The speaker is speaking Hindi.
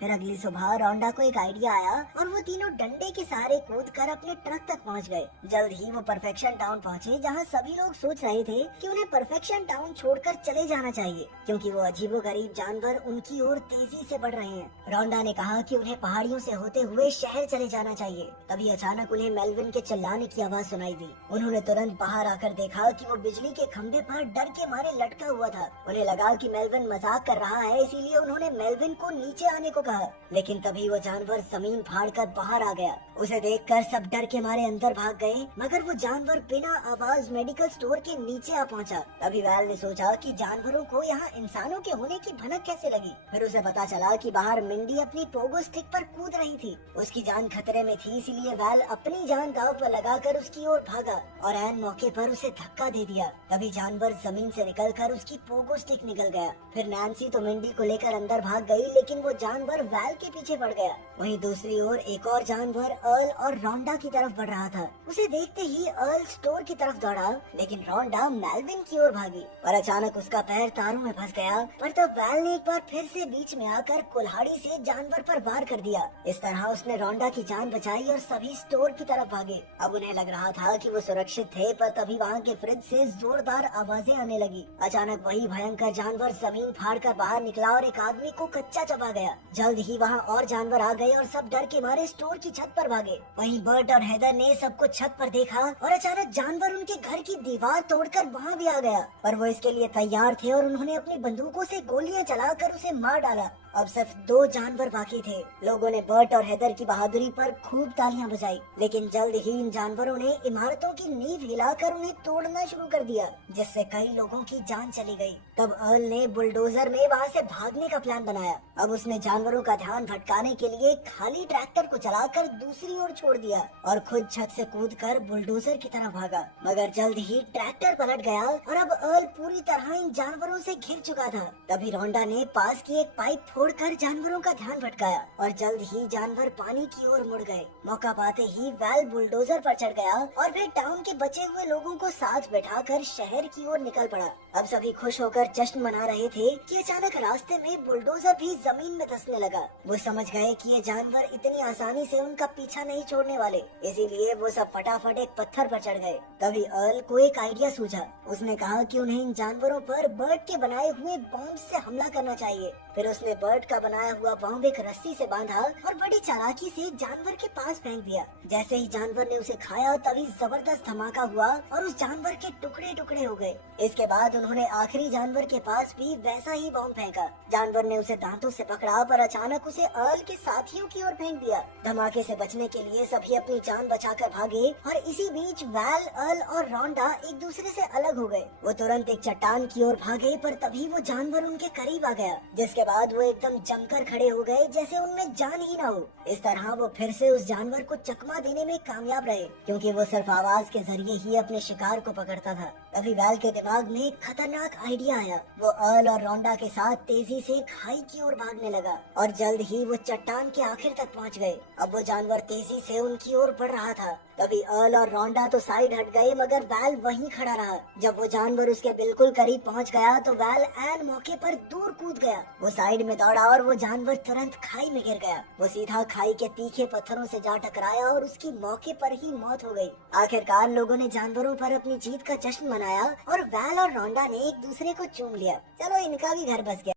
फिर अगली सुबह रोंडा को एक आइडिया आया और वो तीनों डंडे के सहारे कूद कर अपने ट्रक तक पहुंच गए। जल्द ही वो परफेक्शन टाउन पहुंचे, जहां सभी लोग सोच रहे थे कि उन्हें परफेक्शन टाउन छोड़कर चले जाना चाहिए, क्योंकि वो अजीबोगरीब जानवर उनकी ओर तेजी से बढ़ रहे हैं। रोंडा ने कहा कि उन्हें पहाड़ियों से होते हुए शहर चले जाना चाहिए। तभी अचानक उन्हें मेलविन के चिल्लाने की आवाज सुनाई दी। उन्होंने तुरंत बाहर आकर देखा कि वो बिजली के खंभे पर डर के मारे लटका हुआ था। उन्हें लगा कि मेलविन मजाक कर रहा है, इसीलिए उन्होंने मेलविन को नीचे आने को कहा, लेकिन तभी वो जानवर जमीन फाड़कर बाहर आ गया। उसे देखकर सब डर के मारे अंदर भाग गए, मगर वो जानवर बिना आवाज मेडिकल स्टोर के नीचे आ पहुंचा। तभी वैल ने सोचा कि जानवरों को यहाँ इंसानों के होने की भनक कैसे लगी। फिर उसे पता चला कि बाहर मिंडी अपनी पोगो स्टिक पर कूद रही थी। उसकी जान खतरे में थी, इसीलिए वैल अपनी जान दांव पर लगाकर उसकी ओर भागा और ऐन मौके पर उसे धक्का दे दिया। तभी जानवर जमीन से निकलकर उसकी पोगो स्टिक निकल गया। फिर नैन्सी तो मिंडी को लेकर अंदर भाग गई, लेकिन वो जानवर वैल के पीछे पड़ गया। वहीं दूसरी ओर एक और जानवर अर्ल और रोंडा की तरफ बढ़ रहा था। उसे देखते ही अर्ल स्टोर की तरफ दौड़ा, लेकिन रोंडा मेलविन की ओर भागी और अचानक उसका पैर तारों में फंस गया। पर तब वैल ने एक बार फिर से बीच में आकर कुल्हाड़ी से जानवर पर वार कर दिया। इस तरह उसने रोंडा की जान बचाई और सभी स्टोर की तरफ भागे। अब उन्हें लग रहा था कि वो सुरक्षित थे, पर तभी वहाँ के फ्रिज से जोरदार आवाजें आने लगी। अचानक वही भयंकर जानवर जमीन फाड़ कर बाहर निकला और एक आदमी को कच्चा चबा गया। जल्द ही वहाँ और जानवर आ गए और सब डर के मारे स्टोर की छत पर भागे। वहीं बर्ट और हेदर ने सबको छत पर देखा और अचानक जानवर उनके घर की दीवार तोड़कर वहाँ भी आ गया। पर वो इसके लिए तैयार थे और उन्होंने अपनी बंदूकों से गोलियां चलाकर उसे मार डाला। अब सिर्फ 2 जानवर बाकी थे। लोगों ने बर्ट और हेदर की बहादुरी पर खूब तालियां बजाई, लेकिन जल्द ही इन जानवरों ने इमारतों की नींव हिलाकर उन्हें तोड़ना शुरू कर दिया, जिससे कई लोगों की जान चली गई। तब अर्ल ने बुलडोजर में वहाँ से भागने का प्लान बनाया। अब उसने जानवरों का ध्यान भटकाने के लिए खाली ट्रैक्टर को चलाकर दूसरी ओर छोड़ दिया और खुद छत से कूदकर बुलडोजर की तरफ भागा। मगर जल्द ही ट्रैक्टर पलट गया और अब अर्ल पूरी तरह इन जानवरों से घिर चुका था। तभी रोंडा ने पास की एक पाइप फोड़कर जानवरों का ध्यान भटकाया और जल्द ही जानवर पानी की ओर मुड़ गए। मौका पाते ही वैल बुलडोजर पर चढ़ गया और फिर टाउन के बचे हुए लोगों को साथ बैठाकर शहर की ओर निकल पड़ा। अब सभी खुश होकर जश्न मना रहे थे कि अचानक रास्ते में बुलडोजर भी जमीन में धंसने लगा। वो समझ गए कि ये जानवर इतनी आसानी से उनका पीछा नहीं छोड़ने वाले, इसीलिए वो सब फटाफट एक पत्थर पर चढ़ गए। तभी अर्ल को एक आइडिया सूझा। उसने कहा कि उन्हें इन जानवरों पर बर्ड के बनाए हुए बॉम्ब से हमला करना चाहिए। फिर उसने बर्ड का बनाया हुआ बॉम्ब एक रस्सी से बांधा और बड़ी चालाकी से जानवर के पास फेंक दिया। जैसे ही जानवर ने उसे खाया, तभी जबरदस्त धमाका हुआ और उस जानवर के टुकड़े टुकड़े हो गए। इसके बाद उन्होंने आखिरी जानवर के पास भी वैसा ही बॉम्ब फेंका। जानवर ने उसे दांतों से पकड़ा, पर अचानक उसे अर्ल के साथियों की ओर फेंक दिया। धमाके से बचने के लिए सभी अपनी जान बचाकर भागे और इसी बीच वैल, अर्ल और रोंडा एक दूसरे से अलग हो गए। वो तुरंत एक चट्टान की ओर भागे, पर तभी वो जानवर उनके करीब आ गया, जिसके बाद वो एकदम जमकर खड़े हो गए जैसे उनमें जान ही ना हो। इस तरह वो फिर से उस जानवर को चकमा देने में कामयाब रहे, क्योंकि वो सिर्फ आवाज के जरिए ही अपने शिकार को पकड़ता था। तभी वैल के दिमाग में एक खतरनाक आइडिया आया। वो अर्ल और रोंडा के साथ तेजी से खाई की ओर भागने लगा और जल्द ही वो चट्टान के आखिर तक पहुंच गए। अब वो जानवर तेजी से उनकी ओर बढ़ रहा था। तभी अर्ल और रोंडा तो साइड हट गए, मगर वैल वहीं खड़ा रहा। जब वो जानवर उसके बिल्कुल करीब पहुंच गया तो वैल ऐन मौके पर दूर कूद गया। वो साइड में दौड़ा और वो जानवर तुरंत खाई में गिर गया। वो सीधा खाई के तीखे पत्थरों से जा टकराया और उसकी मौके पर ही मौत हो गई। आखिरकार लोगों ने जानवरों पर अपनी जीत का जश्न मनाया और वैल और रोंडा ने एक दूसरे को चूम लिया। चलो, इनका भी घर बस गया।